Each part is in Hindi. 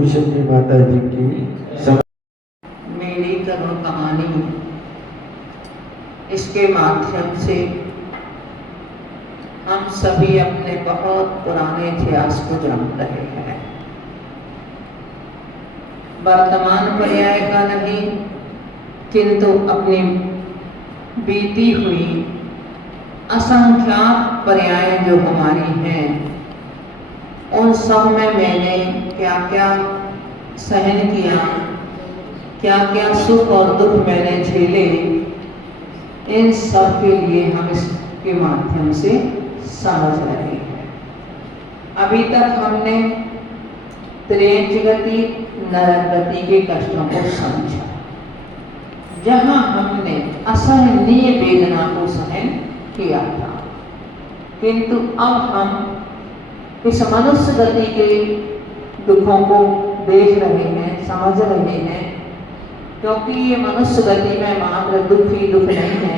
भूषण जी माता जी की मेरी करो कहानी, इसके माध्यम से हम सभी अपने बहुत पुराने इतिहास को जान रहे हैं। वर्तमान पर्याय का नहीं, किंतु अपनी बीती हुई असंख्यात पर्याय जो हमारी हैं, उन सब में मैंने क्या क्या सहन किया, क्या क्या सुख और दुख मैंने झेले, इन सब के लिए हम इसके माध्यम से समझ रहे हैं। अभी तक हमने त्रेंच गति नरक गति के कष्टों को समझा, जहां हमने असहनीय वेदना को सहन किया था, किंतु अब हम इस मनुष्य गति के दुखों को देख रहे हैं, समझ रहे हैं, क्योंकि ये मनुष्य गति में मात्र दुख ही दुख नहीं है,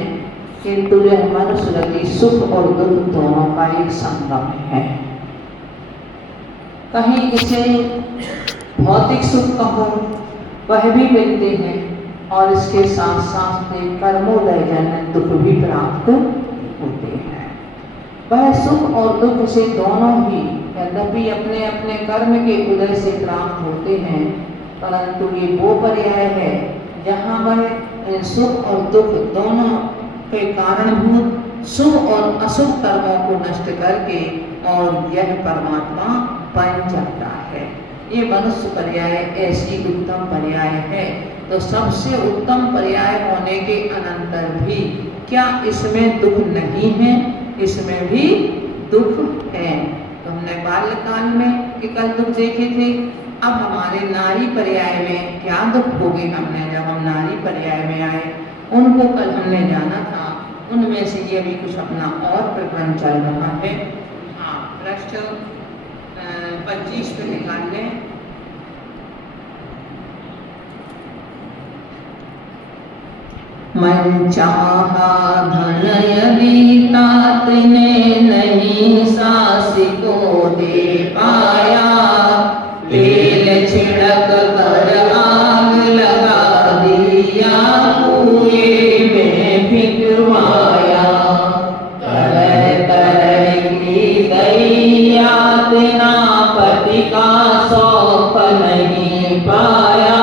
किंतु यह मनुष्य गति सुख और दुख दोनों का एक संगम है। कहीं इसे भौतिक सुख कहो, वह भी मिलते हैं, और इसके साथ साथ में कर्मोदय जन्य दुख भी प्राप्त होते हैं। वह सुख और दुख से दोनों ही यद्यपि अपने अपने कर्म के उदय से प्राप्त होते हैं, परंतु ये वो पर्याय है जहाँ वह सुख और दुख दोनों के कारणभूत शुभ और अशुभ कर्मों को नष्ट करके और यह परमात्मा बन जाता है। ये मनुष्य पर्याय ऐसी उत्तम पर्याय है। तो सबसे उत्तम पर्याय होने के अनंतर भी क्या इसमें दुख नहीं है? इसमें भी दुख है। तो हमने बाल्यकाल में एकल दुख देखे थे, अब हमारे नारी पर्याय में क्या दुख होगी, हमने जब हम नारी पर्याय में आए उनको कल हमने जाना था, उनमें से ये भी कुछ अपना और प्रकरण चल रहा है। हाँ, पृष्ठ 25 पे निकाल लें। मन चाहा धन यदि तात ने नहीं सास को दे पाया, तेल छिड़क कर आग लगा दिया, कुएं में फिकवाया। तरह तरह की गई यातना, पति का सौख नहीं पाया,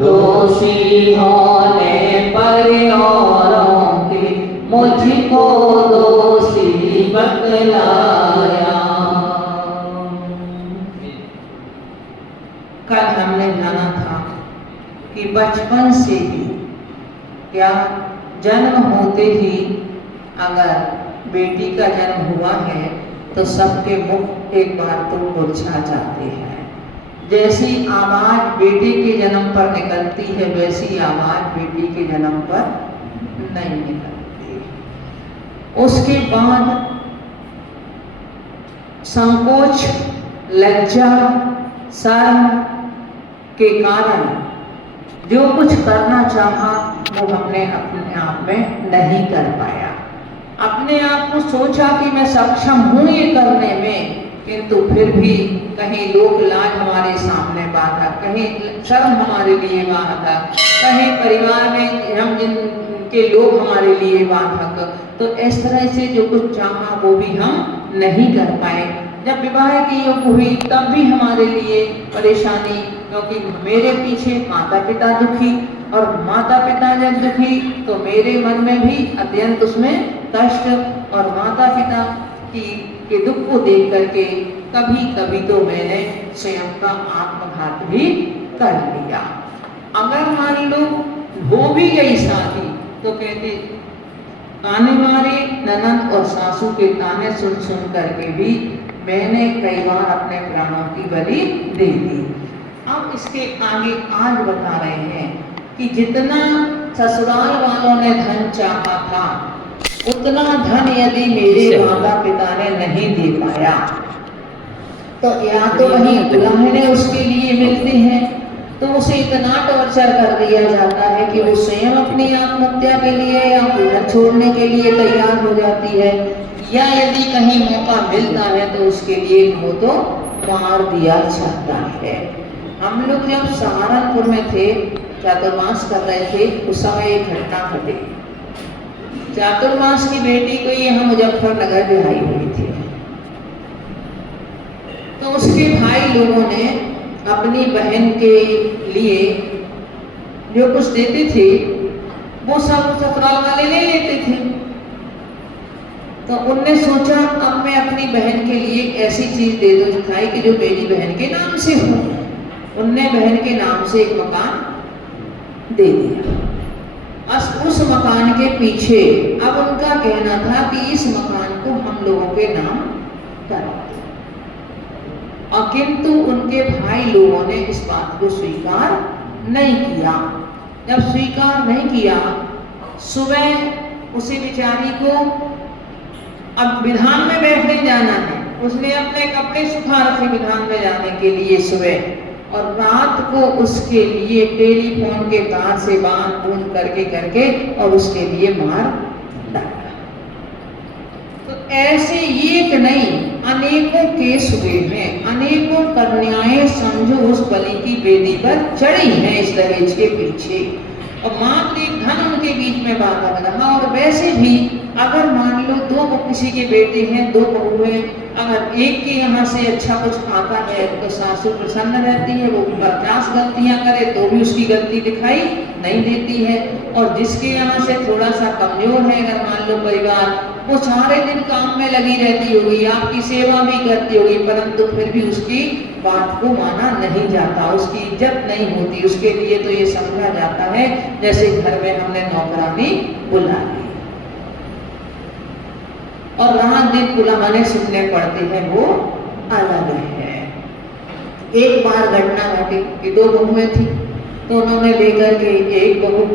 दोषी होने पर औरों के मुझको दोषी बतलाया। कल हमने जाना था कि बचपन से ही क्या जन्म होते ही अगर बेटी का जन्म हुआ है तो सबके मुख एक बार तो मुरझा जाते हैं। जैसी आवाज बेटे के जन्म पर निकलती है, वैसी आवाज बेटी के जन्म पर नहीं निकलती। उसके बाद संकोच, लज्जा, शर्म के कारण जो कुछ करना चाहा वो हमने अपने आप में नहीं कर पाया। अपने आप को सोचा कि मैं सक्षम हूँ ये करने में, किंतु फिर भी कहीं लोक लाज हमारे सामने बाधा, कहीं शर्म हमारे लिए बाधक, कहीं परिवार में हम जिनके लोग हमारे लिए बाधक। तो इस तरह से जो कुछ चाहा वो भी हम नहीं कर पाए। जब विवाह की योग हुई तब भी हमारे लिए परेशानी, क्योंकि मेरे पीछे माता पिता दुखी, और माता पिता जब दुखी तो मेरे मन में भी अत्यंत उसमें कष्ट, और माता पिता के दुख को देख करके कभी कभी तो मैंने स्वयं का आत्मघात भी कर लिया। अगर मान लो हो भी गई शादी तो कहते ताने मारे, ननद और सासू के ताने सुन सुन करके भी मैंने कई बार अपने प्राणों की बलि दे दी। अब इसके आगे आज बता रहे हैं कि जितना ससुराल वालों ने धन चाहा था, उतना धन यदि मेरे माता पिता ने नहीं दे पाया, तो या तो वही दुल्हने उसके लिए मिलते हैं, तो उसे इतना टॉर्चर कर दिया जाता है कि वो स्वयं अपनी आत्महत्या के लिए या घर छोड़ने के लिए तैयार हो जाती है, या यदि कहीं मौका मिलता है तो उसके लिए वो तो मार दिया जाता है। हम लोग जब सहारनपुर में थे, चातुर्मास कर रहे थे, उस समय एक घटना घटी। चातुर्मास की बेटी को यहाँ मुजफ्फरनगर बिहाई हुई थी, तो उसके भाई लोगों ने अपनी बहन के लिए जो कुछ देते थे वो सब ससुराल वाले ले लेते थे। तो उनने सोचा अब मैं अपनी बहन के लिए ऐसी चीज दे दूं दिखाई कि जो मेरी बहन के नाम से हो। उनने बहन के नाम से एक मकान दे दिया। उस मकान के पीछे अब उनका कहना था कि इस मकान को हम लोगों के नाम करा दो, और किंतु उनके भाई लोगों ने इस बात को स्वीकार नहीं किया। जब स्वीकार नहीं किया, सुबह उसी बेचारी को अब विधान में बैठने जाना है, उसने अपने कपड़े सुखा रखे विधान में जाने के लिए सुबह, और रात को उसके लिए टेलीफोन के तार से बांध बूंद करके और उसके लिए मार डाला। तो ऐसे एक नहीं अनेकों केस हुए हैं, अनेकों कन्याएं समझो उस बलि की वेदी पर चढ़ी हैं इस दहेज के पीछे, और मातृ धन उनके बीच में बाधा रहा। और वैसे भी अगर मान लो किसी के बेटे हैं, दो बहू हैं, अगर एक के यहाँ से अच्छा कुछ आता है तो सासू प्रसन्न रहती है, वो 50 गलतियां करे तो भी उसकी गलती दिखाई नहीं देती है। और जिसके यहाँ से थोड़ा सा कमजोर है, अगर मान लो परिवार, वो सारे दिन काम में लगी रहती होगी, आपकी सेवा भी करती होगी, परंतु फिर भी उसकी बात को माना नहीं जाता, उसकी इज्जत नहीं होती। उसके लिए तो ये समझा जाता है जैसे घर में हमने नौकरानी बुला ली, और रात दिन बुलाने सुनने पड़ते हैं, वो अलग है। एक बार घटना घटी कि 2 बहुएं थी, तो उन्होंने लेकर के एक बहू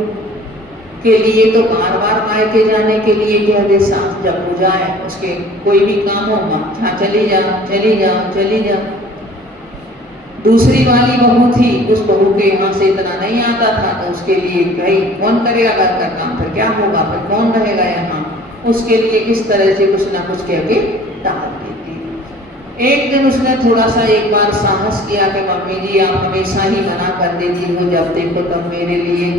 के लिए तो बार बार मायके जाने के लिए कह दे, सास जब हो जाए उसके कोई भी काम हो, हाँ चली जाओ चली जाओ चली जाओ। दूसरी वाली बहू थी, उस बहू के यहाँ से इतना नहीं आता था, तो उसके लिए भाई कौन करेगा घर का काम, फिर क्या होगा, फिर कौन रहेगा यहाँ, उसके लिए इस तरह से कुछ ना कुछ कह के डाल देती। एक दिन उसने थोड़ा सा एक बार साहस किया कि मम्मी जी आप हमेशा ही मना कर देती हो, जब देखो तब मेरे लिए,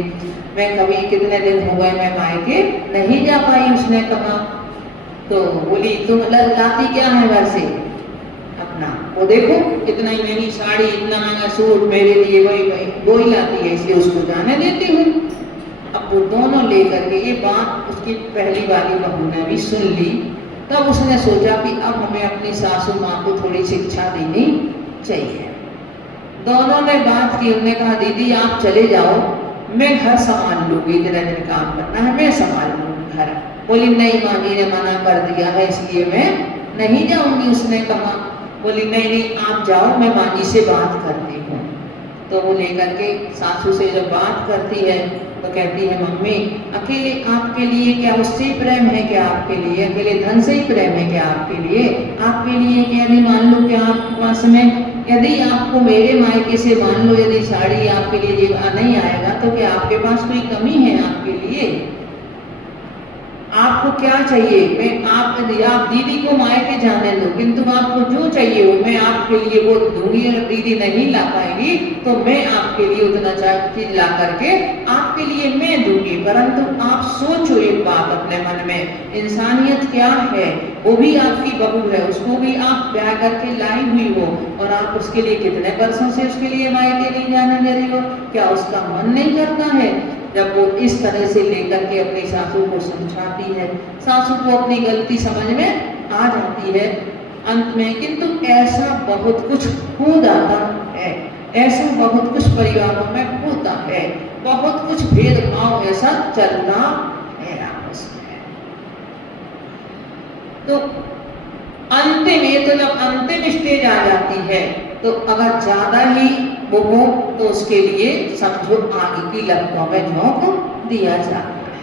मैं कभी कितने दिन हो गए मैं मायके नहीं जा पाई, उसने कहा। तो बोली तुम लाती क्या है घर से अपना, वो देखो इतना ही महंगी साड़ी, इतना महंगा सूट, मेरे लिए वही वो ही लाती है, इसलिए उसको जाने देती हूँ। अब वो दोनों लेकर के, ये बात उसकी पहली वाली बहू ने भी सुन ली, तब उसने सोचा कि अब हमें अपनी सासू माँ को थोड़ी शिक्षा देनी चाहिए। दोनों ने बात की, उन्होंने कहा दीदी आप चले जाओ, मैं घर संभाल लूंगी, इतने दिन काम करना है, मैं संभाल लूंगी घर। बोली नहीं माँ जी ने मना कर दिया है, इसलिए मैं नहीं जाऊंगी। उसने कहा, बोली नहीं नहीं आप जाओ, मैं माँ जी से बात करती हूँ। तो वो लेकर के सासू से जब बात करती है तो कहती है मम्मी अकेले आपके लिए क्या उससे ही प्रेम है क्या, आपके लिए अकेले धन से ही प्रेम है क्या, आपके लिए यदि मान लो कि आपके पास में, यदि आपको मेरे मायके से मान लो यदि साड़ी आपके लिए नहीं आएगा तो क्या आपके पास कोई कमी है आपके लिए, आपको क्या चाहिए, मैं आप दीदी को मायके जाने दो, किंतु आपको जो चाहिए वो मैं आपके लिए वो दूंगी। अगर दीदी नहीं ला पाएगी तो मैं आपके लिए उतना चीज ला करके आपके लिए मैं दूंगी। परंतु आप सोचो एक बात अपने मन में, इंसानियत क्या है, वो भी आपकी बहू है, उसको भी आप ब्याह करके लाई हुई हो, और आप उसके लिए कितने वर्षों से उसके लिए मायके नहीं जाने दे रही हो, क्या उसका मन नहीं करता है। जब वो इस तरह से लेकर के अपनी सासू को समझाती है, सासू को अपनी गलती समझ में आ जाती है अंत में। किंतु ऐसा बहुत कुछ हो जाता है, ऐसा बहुत कुछ परिवारों में होता है, बहुत कुछ भेदभाव ऐसा चलता है आपस में। तो अंतिम, ये तो जब अंतिम स्टेज आ जाती है तो अगर ज्यादा ही वो हो तो उसके लिए समझो आगे की लपटों में झोंक दिया जाता है।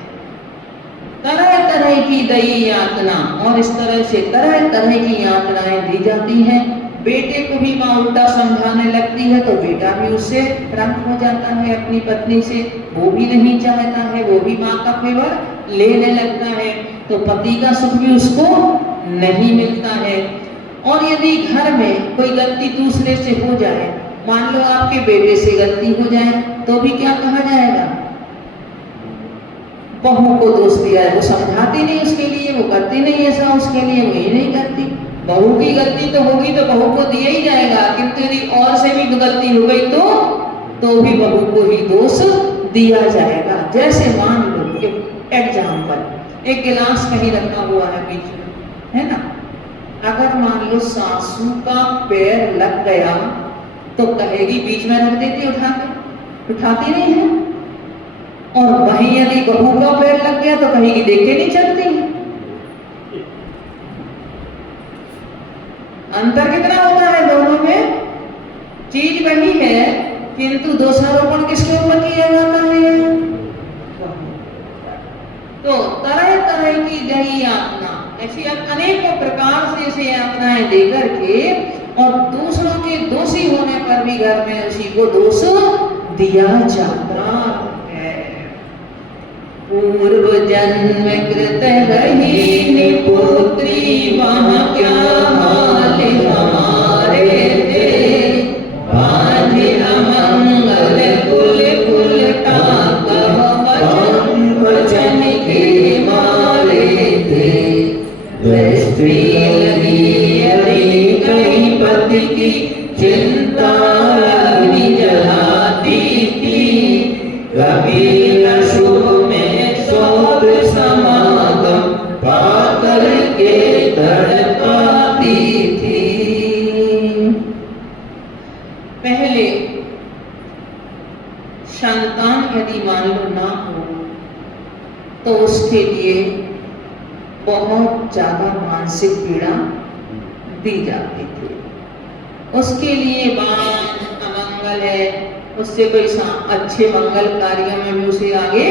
तरह तरह की दयी यातना, और इस तरह से तरह तरह की यातनाएं दी जाती हैं। बेटे को भी माँ उल्टा समझाने लगती है तो बेटा भी उससे रंग हो जाता है अपनी पत्नी से, वो भी नहीं चाहता है, वो भी माँ का फेवर लेने लगता है, तो पति का सुख भी उसको नहीं मिलता है। और यदि घर में कोई गलती दूसरे से हो जाए मान लो आपके बेटे से गलती हो जाए तो भी क्या कहा जाएगा? बहू को दोष दिया है, वो समझाती नहीं उसके लिए, वो करती नहीं ऐसा उसके लिए, वो ही नहीं करती। बहू की गलती तो होगी तो बहू को दिया ही जाएगा, किंतु यदि और से भी गलती हो गई तो भी बहू को ही दोष दिया जाएगा। जैसे मान लो एग्जाम्पल, एक गिलास कहीं रखा हुआ है बीच में, है ना, अगर मान लो सासू का पैर लग गया तो कहेगी बीच में रख देती उठा के, उठाती नहीं है। और वहीं यदि बहू का पैर लग गया तो कहेगी देख के नहीं चलती है। अंतर कितना होता है दोनों में? चीज वही है किंतु दोषारोपण किसके ऊपर किया जाता है? तो तरह तरह की जही यातना, ऐसी अनेकों प्रकार से ऐसे यातनाएं देकर के और दूसरों के दोषी होने पर भी घर में उसी को दोष दिया जाता है। पूर्व जन्म कृत रही निपुत्री, वहाँ क्या हाल हमारे थे, बाझे अमंगल कुल कुल टाकह, वचन वचन के मारे थे। दृष्टि लगी यदि कहीं पति की, चिंता अग्नि जलाती थी, कभी न शुभ में शोध समागम, पाकर के तड़पाती थी। पहले संतान यदि मान लो ना हो तो उसके लिए बहुत ज्यादा मानसिक पीड़ा दी जाती थी। उसके लिए बाण अमंगल है, उससे कोई अच्छे मंगल कार्यों में भी उसे आगे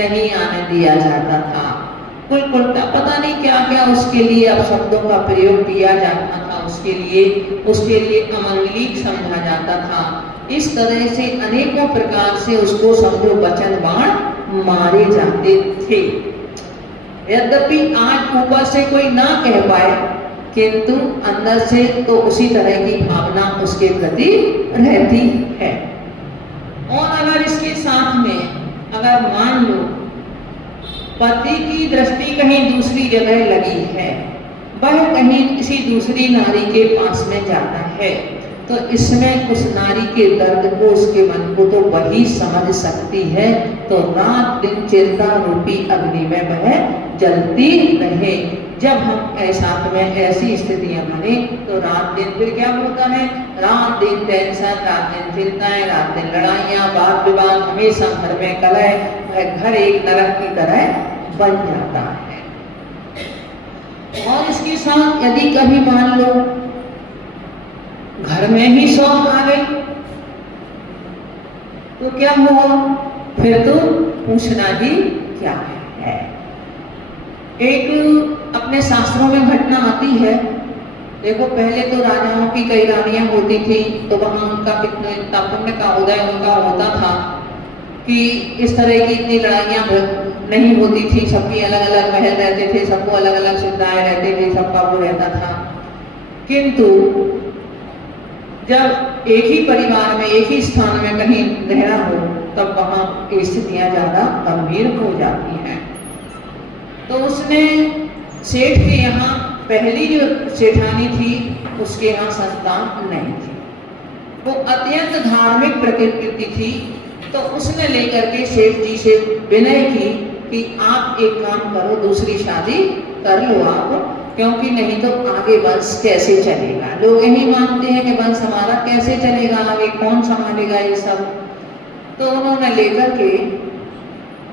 नहीं आने दिया जाता था। कुल उल्टा पता नहीं क्या क्या उसके लिए अब शब्दों का प्रयोग किया जाता था, उसके लिए अमंगलिक समझा जाता था। इस तरह से अनेकों प्रकार से उसको समझो वचन बाण मारे जाते थे। यद्यपि आज ऊपर से कोई ना कह पाए किंतु अंदर से तो उसी तरह की भावना उसके प्रति रहती है। और अगर इसके साथ में अगर मान लो पति की दृष्टि कहीं दूसरी जगह लगी है, वह कहीं किसी दूसरी नारी के पास में जाता है, तो इसमें उस नारी के दर्द को, उसके मन को तो वही समझ सकती है। तो रात दिन चिंता रूपी अग्नि में वह जलती रहे। जब हम साथ में ऐसी स्थितियां बने तो रात दिन फिर क्या होता है? रात दिन टेंशन, रात दिन चिंताएं, रात दिन लड़ाइयाँ, वाद विवाद, हमेशा घर में कलह, वह घर एक नरक की तरह बन जाता है। और इसके साथ यदि कभी मान लो घर में ही शौक आ गई तो क्या हुआ? फिर तो पूछना ही क्या है। एक अपने शास्त्रों में घटना आती है। देखो पहले तो राजाओं की कई रानियां होती थी, तो वहां उनका कितना पुण्य का उदय उनका होता था कि इस तरह की इतनी लड़ाइयां नहीं होती थी। सबकी अलग अलग महल रहते थे, सबको अलग अलग सुविधाएं रहते थे, सबका वो रहता था। किंतु जब एक ही परिवार में, एक ही स्थान में कहीं रहना हो, तब वहां स्थितियां ज्यादा गंभीर हो जाती हैं। तो उसने सेठ के यहाँ, पहली जो सेठानी थी उसके यहाँ संतान नहीं थी, वो अत्यंत धार्मिक प्रकृति की थी। तो उसने लेकर के सेठ जी से विनय की कि आप एक काम करो, दूसरी शादी कर लो आप, क्योंकि नहीं तो आगे वंश कैसे चलेगा। लोग यही मानते हैं कि वंश हमारा कैसे चलेगा, आगे कौन संभालेगा ये सब। तो उन्होंने लेकर के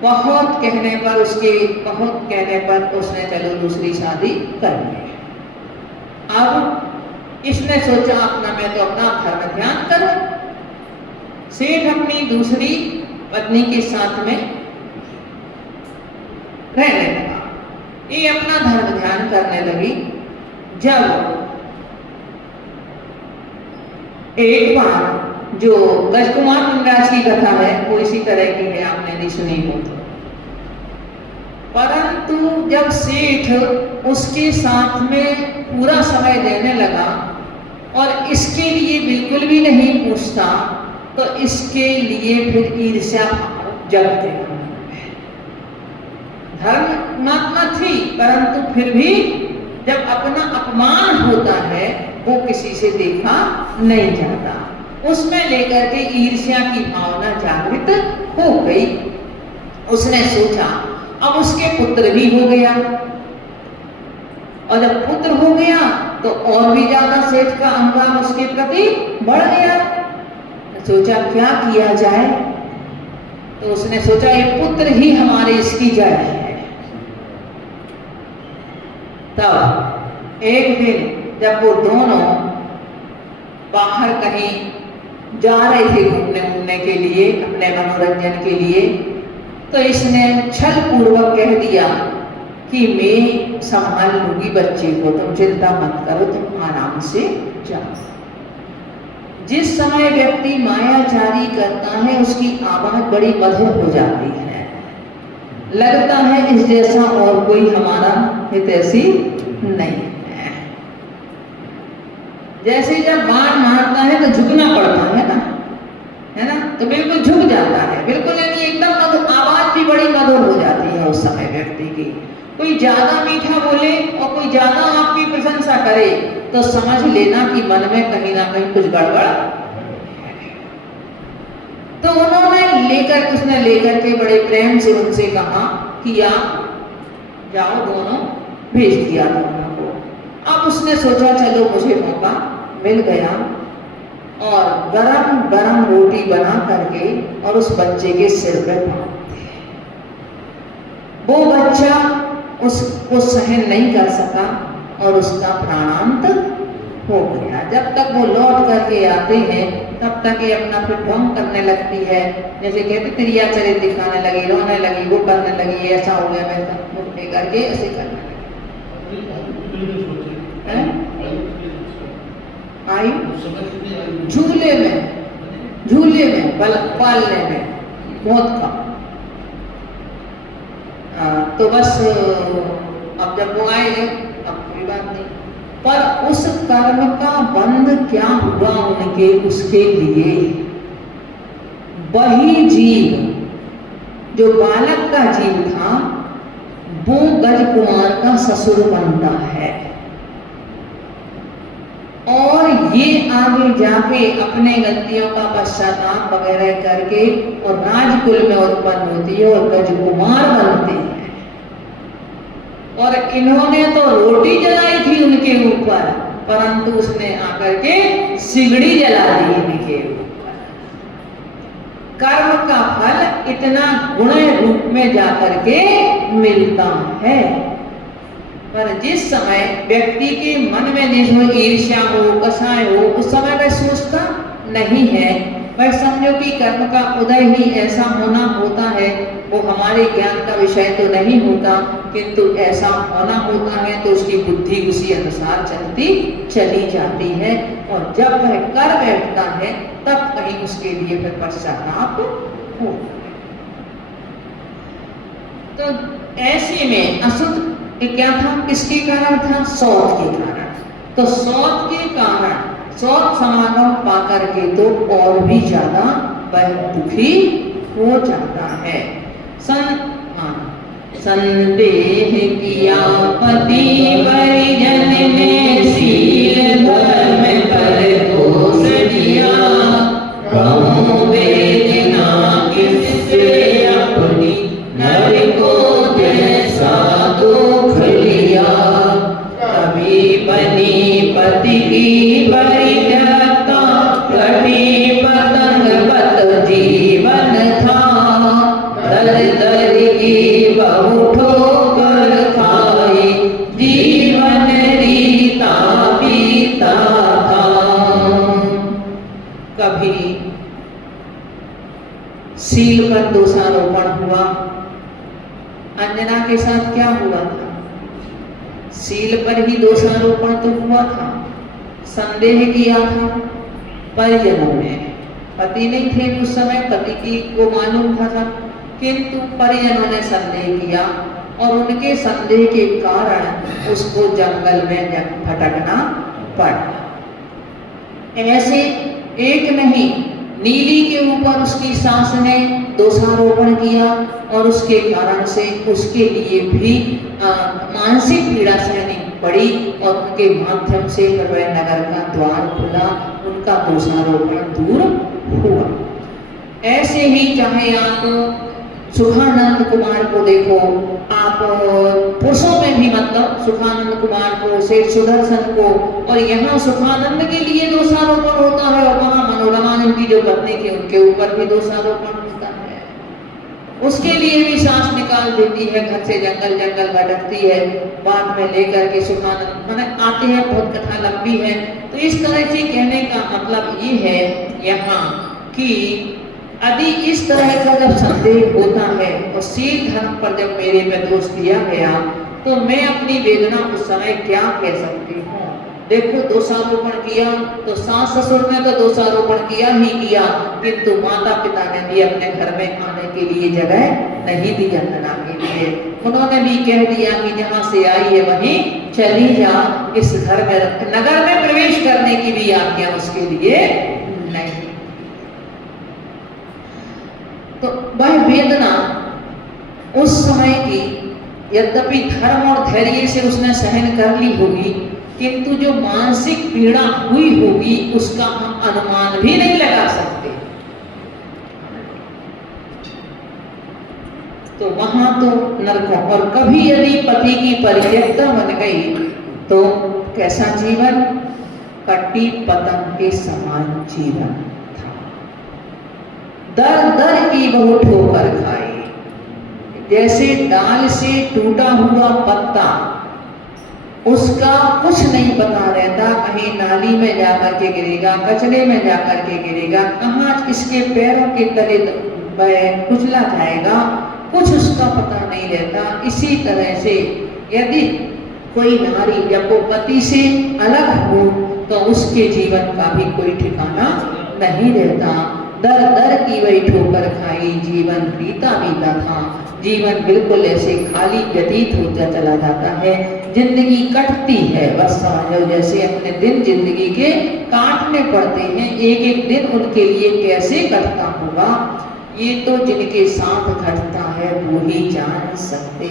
बहुत कहने पर उसने चलो दूसरी शादी कर ली। अब इसने सोचा मैं तो अपना धर्म ध्यान करूं। सेठ अपनी दूसरी पत्नी के साथ में रहने लगा, ये अपना धर्म ध्यान करने लगी। जब एक बार जो गजकुमार मुंडास की कथा है वो इसी तरह की है, आपने नहीं सुनी हो तो। परंतु जब सेठ उसके साथ में पूरा समय देने लगा और इसके लिए बिल्कुल भी नहीं पूछता, तो इसके लिए फिर ईर्ष्या जगते हैं। धर्मात्मा थी, परंतु फिर भी जब अपना अपमान होता है वो किसी से देखा नहीं जाता, उसमें लेकर के ईर्ष्या की भावना जागृत हो गई। उसने सोचा अब उसके पुत्र भी हो गया, और जब पुत्र हो गया तो और भी ज्यादा सेठ का अनुराग उसके प्रति बढ़ गया। सोचा क्या किया जाए, तो उसने सोचा ये पुत्र ही हमारे इसकी जड़ है। तब एक दिन जब वो दोनों बाहर कहीं जा रहे थे घूमने के लिए, अपने मनोरंजन के लिए, तो इसने छल पूर्वक कह दिया कि मैं संभाल लूंगी बच्चे को, तुम चिंता मत करो, तुम आराम से जाओ। जिस समय व्यक्ति मायाचारी करता है उसकी आवाज बड़ी मधुर हो जाती है, लगता है इस जैसा और कोई हमारा हितैषी नहीं है। जैसे जब बाण मारता है तो झुकना पड़ता है ना, तो बिल्कुल झुक जाता है, बिल्कुल यानी एकदम आवाज भी बड़ी मधुर हो जाती है उस समय व्यक्ति की। कोई ज्यादा मीठा बोले और कोई ज्यादा आपकी प्रशंसा करे तो समझ लेना कि मन में कहीं ना कहीं कुछ गड़बड़ है। तो उसने लेकर के बड़े प्रेम से उनसे कहा कि आप जाओ, दोनों भेज दिया दोनों को। अब उसने सोचा चलो मुझे मौका मिल गया, और गरम गरम रोटी बना करके और उस बच्चे के सिर पे बांध दी। वो बच्चा उसको सहन नहीं कर सका और उसका प्राणांत हो गया। जब तक वो लौट करके आते हैं तब तक ये अपना फिर ढोंग करने लगती है, जैसे कहते क्रिया चरित्र दिखाने लगी, रोने लगी, वो करने लगी, ऐसा हो गया वैसा करके ऐसे करने लगी। आई झूले में पालने में बहुत कम। तो बस अब जब वो आए अब कोई बात नहीं, पर उस कर्म का बंध क्या हुआ उनके, उसके लिए वही जीव जो बालक का जीव था वो गज कुमार का ससुर बनता है, और ये आगे जाके अपने गलतियों का पश्चाताप वगैरह करके और राजकुल में उत्पन्न होती है और गज कुमार बनते हैं। और इन्होंने तो रोटी जलाई थी उनके ऊपर, परंतु उसने आकर के सिगड़ी जला दी इनके ऊपर। कर्म का फल इतना गुण रूप में जाकर के मिलता है, पर जिस समय व्यक्ति के मन में निज ईर्ष्या हो, कषाय हो, उस समय वह सोचता नहीं है। वह समझो कि कर्म का उदय ही ऐसा होना होता है, वो हमारे ज्ञान का विषय तो नहीं होता, किंतु ऐसा होना होता है तो उसकी बुद्धि उसी अनुसार चली जाती है, और जब वह कर बैठता है तब कहीं उसके लिए फिर पश्चाताप हो। तो ऐसे में असुत क्या था, किसके कारण था, सौत के कारण। तो सौत के कारण सौत समागम पाकर के तो और भी ज्यादा वह दुखी हो जाता है। संदेह किया पति परिजन ने, शील धर्म पर दोष दिया, कहूँ वेदना किससे अपनी, नर को जैसा दुख लिया, कभी बनी पति की परित्यक्ता, कभी पतंगवत जीवन था, दर दर की बहु ठोकर खाई, जीवन रीता बीता था। कभी शील पर दोषारोपण हुआ। अंजना के साथ क्या हुआ था, शील पर ही दोषारोपण तो हुआ था, संदेह किया था परिजनों ने। पति नहीं थे उस समय, पति की को मालूम था सब, किंतु परिजनों ने संदेह किया और उनके संदेह के कारण उसको जंगल में भटकना पड़ा। ऐसे एक नहीं, नीली के ऊपर उसकी सास ने दोषारोपण किया और उसके कारण से उसके लिए भी मानसिक पीड़ा सहनी पड़ी और उनके माध्यम से प्रभय नगर का द्वार खुला, उनका दोषारोपण दूर हुआ। ऐसे ही चाहे आप सुखानंद कुमार को देखो, आप पुरुषों में भी मतलब सुखानंद कुमार को, सेठ सुदर्शन को, और यहाँ सुखानंद के लिए दोषारोपण होता है और वहाँ मनोरमानंद की जो पत्नी थी उनके ऊपर भी दोषारोपण होता है। उसके लिए भी सांस निकाल देती है, घर से जंगल जंगल भटकती है, बाद में लेकर के सुखानंद मैंने आते हैं, बहुत कथा लंबी है। तो इस तरह से कहने का मतलब ये है यहाँ कि यदि इस तरह का जब संदेह होता है और शील धर्म पर जब मेरे में दोष दिया गया तो मैं अपनी वेदना उस समय क्या कह सकती हूँ। देखो, दोषारोपण किया तो सास ससुर ने तो दोषारोपण किया ही किया, किंतु माता पिता ने भी अपने घर में आने के लिए जगह नहीं दी वंदना के लिए। उन्होंने भी कह दिया कि जहाँ से आई है वहीं चली जा, इस घर में नगर में प्रवेश करने की भी आज्ञा उसके लिए नहीं। तो वह वेदना उस समय की यद्यपि धर्म और धैर्य से उसने सहन कर ली होगी, किंतु जो मानसिक पीड़ा हुई होगी उसका हम अनुमान भी नहीं लगा सकते। तो वहां तो नरकों, और कभी यदि पति की परित्यक्ता बन गई तो कैसा जीवन, कट्टी पतंग के समान जीवन। दर दर की बहु ठोकर खाई, जैसे डाल से टूटा हुआ पत्ता, उसका कुछ नहीं पता रहता, कहीं नाली में जाकर के गिरेगा, कचरे में जाकर के गिरेगा, कहाँ इसके पैरों के तले कुचला जाएगा, कुछ उसका पता नहीं रहता। इसी तरह से यदि कोई नारी जब वो पति से अलग हो तो उसके जीवन का भी कोई ठिकाना नहीं रहता। दर दर की वही ठोकर खाई, जीवन बीता बीता था, जीवन बिल्कुल ऐसे खाली व्यतीत होता चला जाता है। जिंदगी कटती है, बस समझ लो जैसे अपने दिन जिंदगी के काटने पड़ते हैं, एक एक दिन उनके लिए कैसे कटता होगा ये तो जिनके साथ घटता है वो ही जान सकते।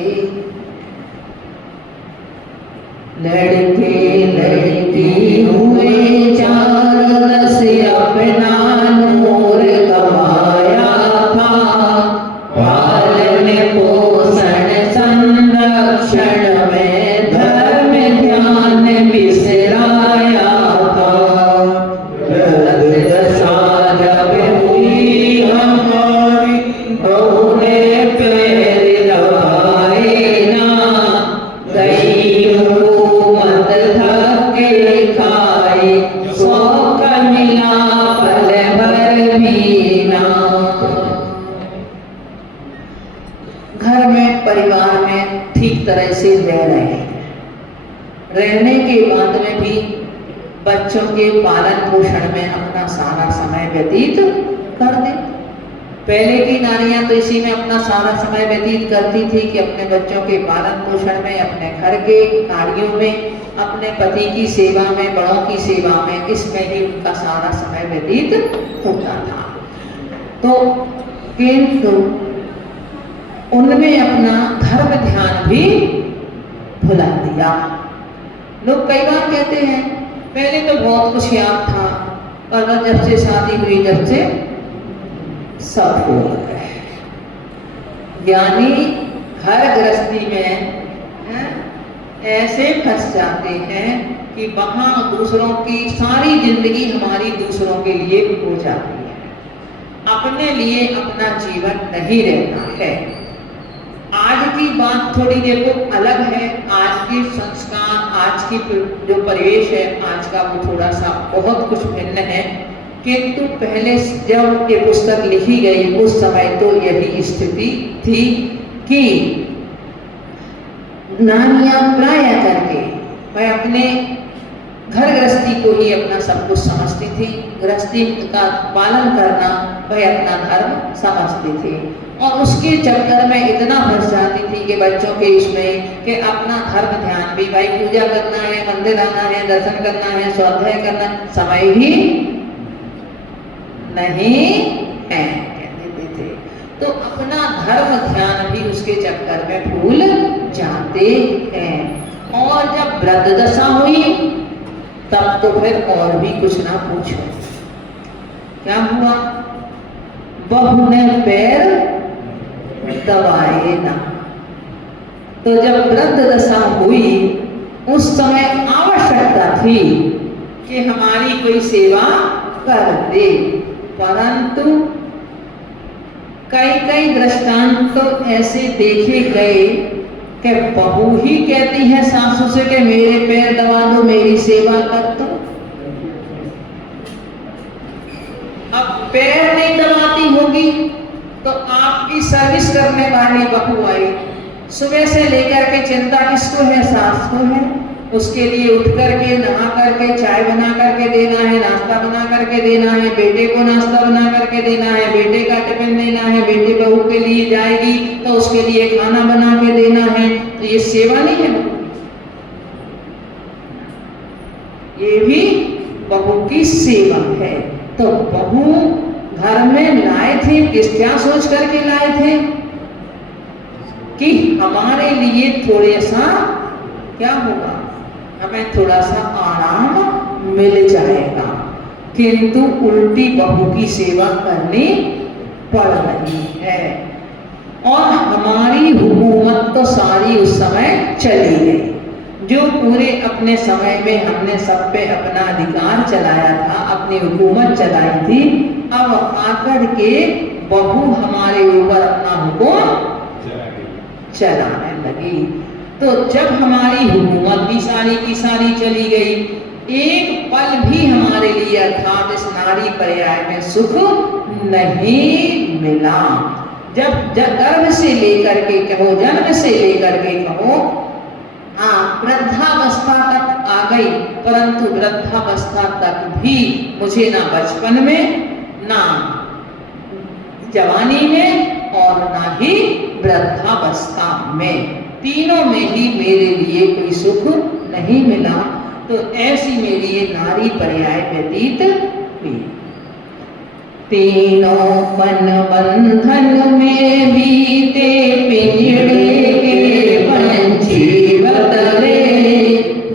लड़के लड़की हुए चार रस अपना नूर गवाया था, पालन पोषण संरक्षण में धर्म ध्यान बिसराया था। साधव हुई हमारी बहू ने पैर दबाए ना, गई हुकूमत धक्के खाए, सौ का मिला पल भर भी ना। घर में परिवार में ठीक तरह से रह रहे हैं, रहने के बाद में भी बच्चों के पालन पोषण में अपना सारा समय व्यतीत कर दे। पहले की नारियां तो इसी में अपना सारा समय व्यतीत करती थी कि अपने बच्चों के पालन पोषण में, अपने घर के कार्यों में, अपने पति की सेवा में, बड़ों की सेवा में, इसमें ही उनका सारा समय व्यतीत होता था। तो किंतु उनमें अपना धर्म ध्यान भी भुला दिया। लोग कई बार कहते हैं पहले तो बहुत कुछ याद था, पर जब से शादी हुई जब से सब हो गए। यानी घर गृहस्थी में ऐसे फंस जाते हैं कि वहां दूसरों की सारी जिंदगी हमारी दूसरों के लिए हो जाती है, अपने लिए अपना जीवन नहीं रहता है। आज की बात थोड़ी देखो अलग है, आज की संस्कार, आज की जो परिवेश है आज का वो थोड़ा सा बहुत कुछ भिन्न है। किंतु पहले जब ये पुस्तक लिखी गई उस समय तो यही स्थिति थी कि नानियां प्राय करके वह अपने घर गृहस्थी को ही अपना सब कुछ समझती थी। गृहस्थी का पालन करना वह अपना धर्म समझती थी और उसके चक्कर में इतना फंस जाती थी कि बच्चों के इसमें कि अपना धर्म ध्यान भी, भाई पूजा करना है, मंदिर आना है, दर्शन करना है, स्वाध्याय करना, समय ही नहीं है कहते थे। तो अपना धर्म ध्यान भी उसके चक्कर में भूल जाते हैं। और जब वृद्ध दशा हुई तब तो फिर और भी कुछ ना पूछो, क्या हुआ, बहू ने पैर दबाए ना। तो जब वृद्ध दशा हुई उस समय आवश्यकता थी कि हमारी कोई सेवा कर दे, परंतु कई कई दृष्टांत तो ऐसे देखे गए कि बहू ही कहती है सासू से कि मेरे पैर दबा दो, मेरी सेवा कर दो। अब पैर नहीं दबाती होगी तो आपकी सर्विस करने वाली बहू आई, सुबह से लेकर के चिंता किसको है, सास को है। उसके लिए उठ करके नहा करके चाय बना करके देना है, नाश्ता बना करके देना है, बेटे को नाश्ता बना करके देना है, बेटे का टिफिन देना है, बेटे बहू के लिए जाएगी तो उसके लिए खाना बना के देना है। तो ये सेवा नहीं है, ये भी बहू की सेवा है। तो बहू घर में लाए थे, क्या सोच करके लाए थे कि हमारे लिए थोड़े सा क्या होगा, हमें थोड़ा सा आराम मिल जाएगा, किंतु उल्टी बहू की सेवा करनी पड़ रही है। और हमारी हुकूमत तो सारी उस समय चली गई, जो पूरे अपने समय में हमने सब पे अपना अधिकार चलाया था, अपनी हुकूमत चलाई थी, अब आकर के बहू हमारे ऊपर अपना हुक्म चलाने लगी। तो जब हमारी हुकूमत भी सारी की सारी चली गई, एक पल भी हमारे लिए अर्थात इस नारी पर्याय में सुख नहीं मिला। जब गर्भ से लेकर के कहो, जन्म से लेकर के कहो, हाँ वृद्धावस्था तक आ गई, परंतु वृद्धावस्था तक भी मुझे ना बचपन में, ना जवानी में और ना ही वृद्धावस्था में, तीनों में ही मेरे लिए कोई सुख नहीं मिला। तो ऐसी मेरी ये नारी पर्याय व्यतीत हुई। तीनों मन बंधन में बीते पिंजड़े के पंछी बतरे,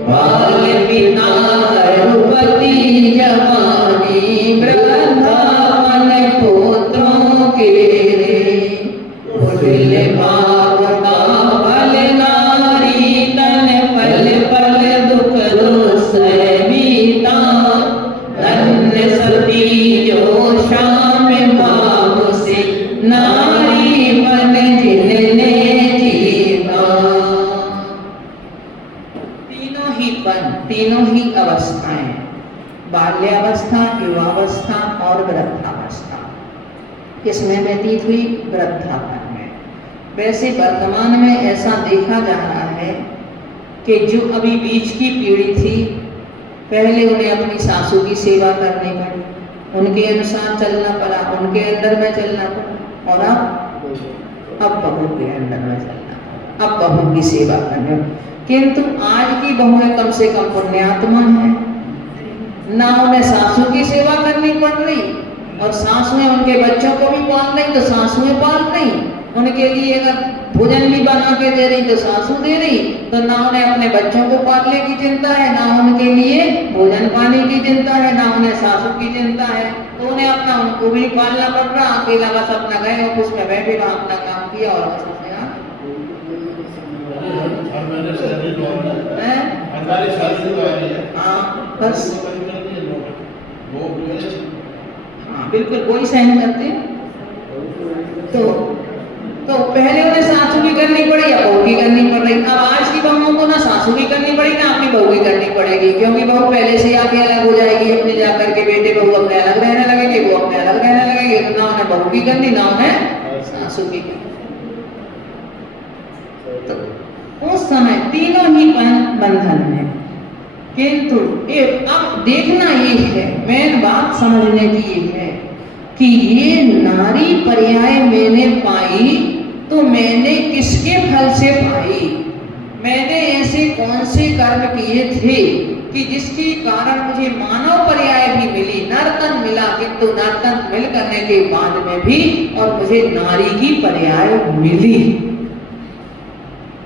बाल पिता गर्भवती जवानी वृद्धावन पुत्रों के रे, भावता बल नारी तन पल पल दुख दुसमीता, धन्य सती जो शाम भाव से नारी बन जिनने जीवा। तीनों ही अवस्थाएं, बाल्यावस्था, युवावस्था और वृद्धावस्था, किसमें व्यतीत हुई, वृद्धापन में। वैसे वर्तमान में ऐसा देखा जा रहा है कि जो अभी बीच की पीढ़ी थी, पहले उन्हें अपनी सासू की सेवा करनी पड़ी, उनके अनुसार चलना पड़ा, उनके अंदर में चलना पड़ा, और अब बहू के अंदर में चलना पड़ा, अब बहू की सेवा करने। किंतु आज की बहुएं कम से कम पुण्यात्मा है, ना उन्हें सासू की सेवा करनी पड़ रही, और सासुएं उनके बच्चों को भी पाल रही तो सासुएं पाल रही, उनके लिए अगर भोजन भी बना के दे रही तो सासू दे रही। तो ना उन्हें अपने बच्चों को पालने की चिंता है, ना उनके लिए भोजन पाने की चिंता है, ना उन्हें सासू की चिंता है। तो उन्हें अपना उनको भी पालना पड़ रहा, अकेला बस अपना गए ऑफिस में बैठे रहा, अपना काम किया और बस अपने बस बिल्कुल कोई सहन करते। तो पहले उन्हें सासू की करनी पड़ी या बहू की करनी पड़ रही। अब आज की बहुओं को ना सासू की करनी पड़ी ना अपनी बहू की करनी पड़ेगी, क्योंकि बहू पहले से आके अलग हो जाएगी, अपने जाकर के बेटे बहू अपने अलग रहने लगेंगे, वो अपने अलग रहने लगेंगे। तो ना उन्हें बहू की करनी, ना उन्हें सासू की करनी। तो उस समय तीनों ही बंधन में, किंतु अब देखना ये है, मेन बात समझने की ये है कि ये नारी पर्याय मैंने पाई तो मैंने किसके फल से पाई, मैंने ऐसे कौन से कर्म किए थे कि जिसके कारण मुझे मानव पर्याय भी मिली, नर्तन मिला, किंतु नर्तन मिल करने के बाद में भी और मुझे नारी की पर्याय मिली।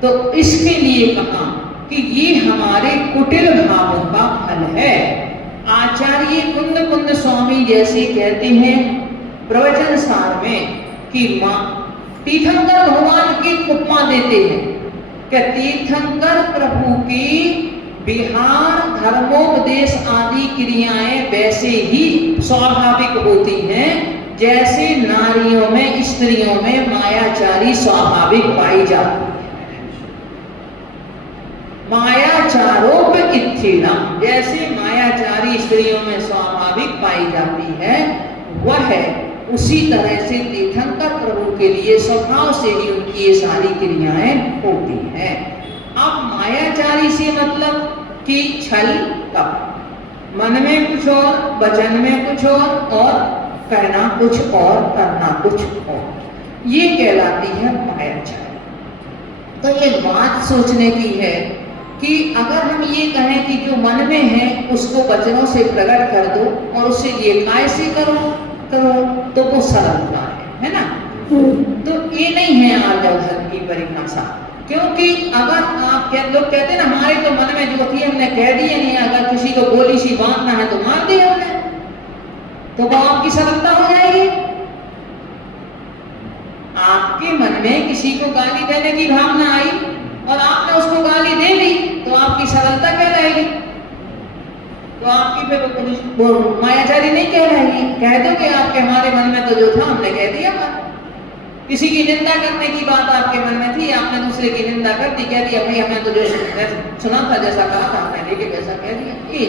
तो इसके लिए कहा कि ये हमारे कुटिल भावों का फल है। आचार्य कुंद कुंद स्वामी जैसे कहते हैं प्रवचन सार में कि मां तीर्थंकर भगवान की उपमा देते हैं कि तीर्थंकर प्रभु की विहार धर्मोपदेश आदि क्रियाएं वैसे ही स्वाभाविक होती हैं जैसे नारियों में स्त्रियों में मायाचारी स्वाभाविक पाई जाती है। मायाचारोपइच्छिना, जैसे मायाचारी स्त्रियों में स्वाभाविक पाई जाती है वह उसी तरह से तीर्थंकर प्रभु के लिए स्वभाव से ही उनकी ये सारी क्रियाएं होती हैं। अब मायाचारी से मतलब कि छल कपट, मन में कुछ और, वचन में कुछ और कहना कुछ और, करना कुछ और, ये कहलाती है मायाचारी। तो ये बात सोचने की है कि अगर हम ये कहें कि जो मन में है उसको वचनों से प्रकट कर दो और उससे ये कैसे करो तो वो सरलता है ना। तो ये नहीं है आर्जव धर्म की परिभाषा, क्योंकि अगर आप लोग कहते हैं ना हमारे तो मन में जो थी हमने कह दिया नहीं, अगर किसी को गोली सी बांधना है तो मार दिया हमने, तो वो आपकी सरलता हो जाएगी। आपके मन में किसी को गाली देने की भावना आई और आपने उसको गाली दे दी तो आपकी सरलता कहलाएगी, तो आपकी फिर वो मायाचारी नहीं कहलाएगी। कह दो कि आपके हमारे मन में तो जो था हमने कह दिया था। किसी की निंदा करने की बात आपके मन में थी, आपने दूसरे की निंदा कर दी, कह दिया भाई हमें तो जो सुना था जैसा कहा था हमने लेके वैसा कह दिया। ये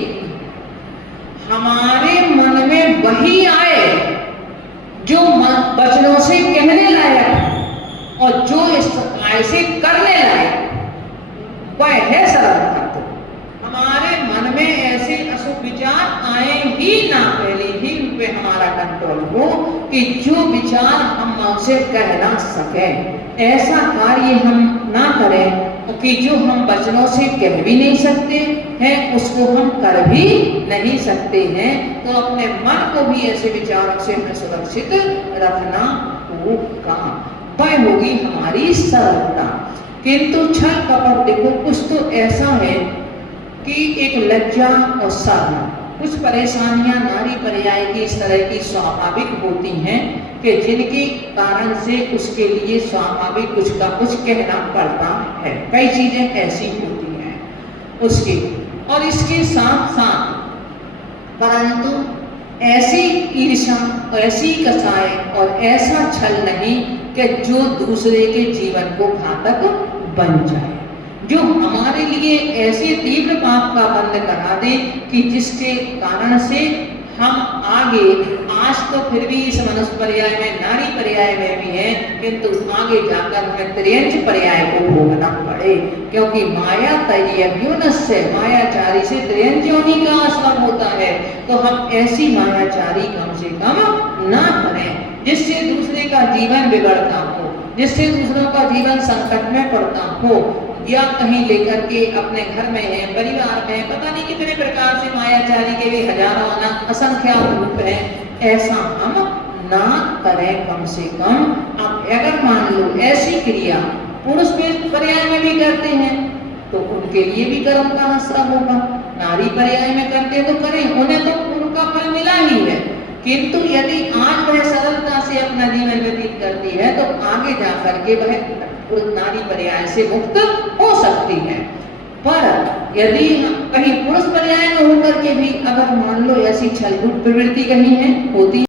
हमारे मन में वही आए जो वचनों से कहने लायक और जो ऐसे करने लायक वह है सरलता। तो हमारे मन में ऐसे अशुभ विचार आए ही ना, पहले ही उन पे हमारा कंट्रोल हो कि जो विचार हम उनसे कह ना सके, ऐसा कार्य हम ना करें कि जो हम वचनों से कह भी नहीं सकते हैं उसको हम कर भी नहीं सकते हैं। तो अपने मन को भी ऐसे विचारों से हमें सुरक्षित रखना होगा, वह होगी हमारी सरलता। किंतु छल कपट देखो कुछ तो ऐसा है कि एक लज्जा और शर्म, कुछ परेशानियां नारी पर्याय की इस तरह की स्वाभाविक होती हैं कि जिनके कारण से उसके लिए स्वाभाविक कुछ का कुछ कहना पड़ता है। कई चीजें ऐसी होती हैं उसकी, और इसके साथ साथ परंतु ऐसी ईर्ष्या, ऐसी कसाई और ऐसा छल नहीं कि जो दूसरे के जीवन को घातक बन जाए, जो हमारे लिए ऐसे तीव्र पाप का बंध करा दे कि जिसके कारण से हम आगे, आज तो फिर भी इस मनुष्य पर्याय में नारी पर्याय में भी है, किंतु आगे जाकर हमें त्रियंच पर्याय को भोगना पड़े, क्योंकि माया तय्यव्यूनस्य, मायाचारी से त्रियंच योनि का आश्रम होता है। तो हम ऐसी मायाचारी कम से कम ना करें जिससे दूसरे का जीवन बिगड़ता हो, जिससे दूसरों का जीवन संकट में पड़ता हो, या कहीं लेकर के अपने घर में है, परिवार में, पता नहीं कितने प्रकार से मायाचारी के भी हजारों असंख्यात रूप है। ऐसा हम ना करें कम से कम। अब अगर मान लो ऐसी क्रिया पुरुष पर्याय में भी करते हैं तो उनके लिए भी कर्म का आश्रम होगा। नारी पर्याय में करते तो करें, उन्हें तो उनका फल मिला ही है, किंतु यदि आज वह सरलता से अपना जीवन व्यतीत करती है तो आगे जाकर के वह नारी पर्याय से मुक्त हो सकती है। पर यदि कहीं पुरुष पर्याय में होकर के भी अगर मान लो ऐसी छल प्रवृत्ति कहीं है, होती